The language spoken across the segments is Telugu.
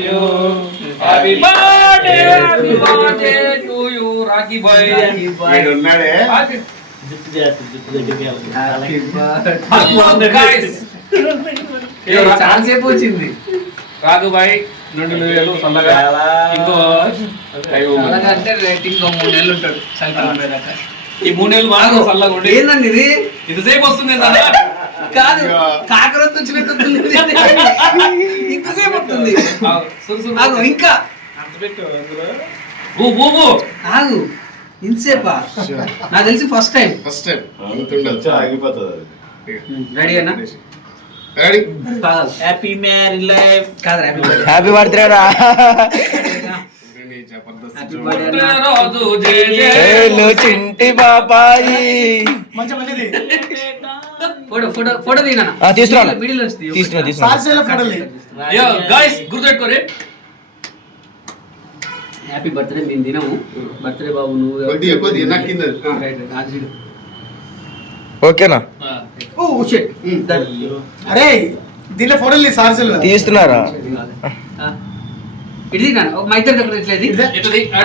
happy birthday happy birthday to bye Rocky bye పోచింది bye రెండు నెలలు ఇంకో రేటింగ్ ఉంటాడు ఈ మూడు నెలలు మాకు సల్లగా ఉండి ఏందండి ఇది ఇంతసేపు వస్తుంది కాదు కాకరత్ జబర్దస్త్ చింటి బాబాయి మంచి మంచిది హ్యాపీ బర్త్డే నేను దినము బర్త్డే బాబు ఓకేనా అరే దీనిలో ఫోటో లేదు సార్ సెల్ తీస్తున్నారా ఇది మైతర్ దగ్గర ఇట్లా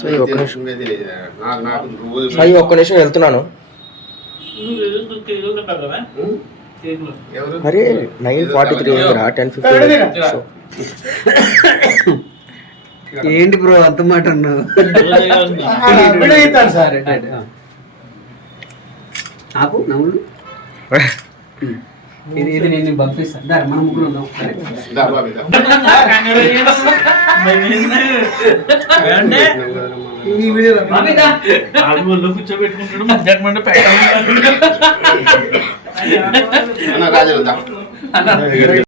సాయి ఒక్క నిమిషం సో ఒక్క నిమిషం వెళ్తున్నాను అరే నైన్ ఫార్టీ త్రీ ఉందిరా టెన్ ఫిఫ్టీ ఏంటి బ్రో అంత మాట అన్నావు ఇది నేను పంపిస్తాను దారి మన ముగ్గురు కూర్చోబెట్టుకుంటున్నాడు